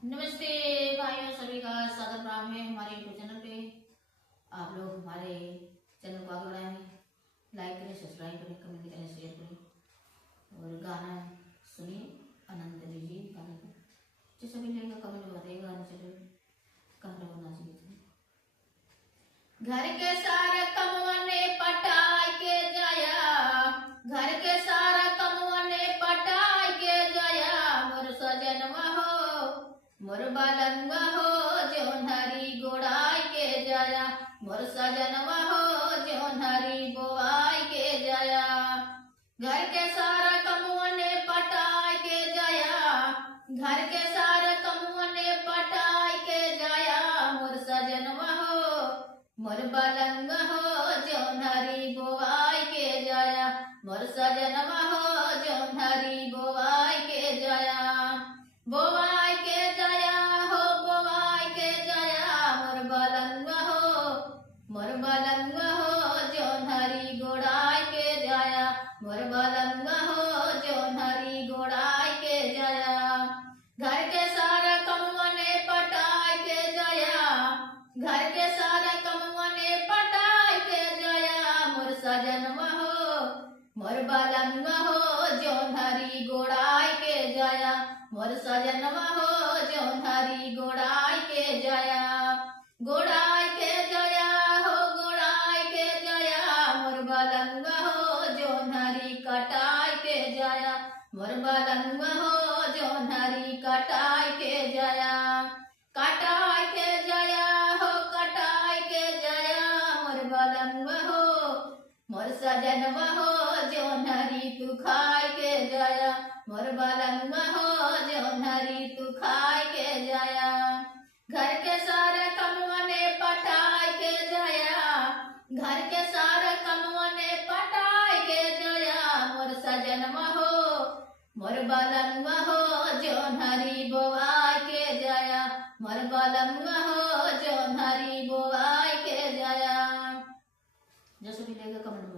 नमस्ते भाइयों, सभी का सादर प्रणाम है हमारे यूट्यूब चैनल पे। आप लोग हमारे चैनल को आगे बढ़ाएं, लाइक करें, सब्सक्राइब करें, कमेंट करें, शेयर करें और गाना सुनिए, आनंद लीजिए गाने का। जो सभी लेगा कमेंट में बताइएगा, गाना चले कहना होना चाहिए। घर के सारे कमवने पटाई के जाया, घर के सारा कमवने पटाई के जाया, मोर सजनवा हो मोर बालनवा हो जोन हरी गोड़ाई के जाया, मोर सजनवा हो जोन हरी बोआई के जाया। घर के सारा कमवने पटाई के जाया, घर के सारा कमवने पटाई के जाया, मोर सजनवा हो मोर बालनवा हो जोन हरी बोआई के जाया, मोर सजनवा हो जोन हरी बोआई के जाया। बोआई के जाया हो बोआई के जाया, मोर बालनवा हो मोर बालनवा हो जोन हरी गोड़ाई के जाया, मोर बालनवा हो जोन हरी गोड़ाई के जाया। घर के सारा कमवने पटाई के जाया, घर के सारा कमवने पटाई के जाया, मोर सजनवा हो मोर बालनवा हो जोन हरी गोड़ाई के जाया, मोर सजनवा हो जोन हरी गोड़ाई के जाया। गोड़ाई के जाया हो गोड़ाई के जाया, मोर बालनवा हो जोन हरी कटाई के जाया, मोर बालनवा हो जोन हरी कटाई के जाया। कटाई के जाया हो कटाई के जाया, मोर बालनवा हो मोर सजनवा हो जोन हरी तू खाई के जाया, मोर बालनवा हो जोन हरी तू खाई के जाया। घर के सारे कमवने पटाई के जाया, घर के सारे कमवने पटाई के जाया, मोर सजनवा हो मोर बालनवा हो जोन हरी बोआई के जाया, मोर बालनवा हो जोन हरी बोआई के जाया। जो सभी लेगा कमेंट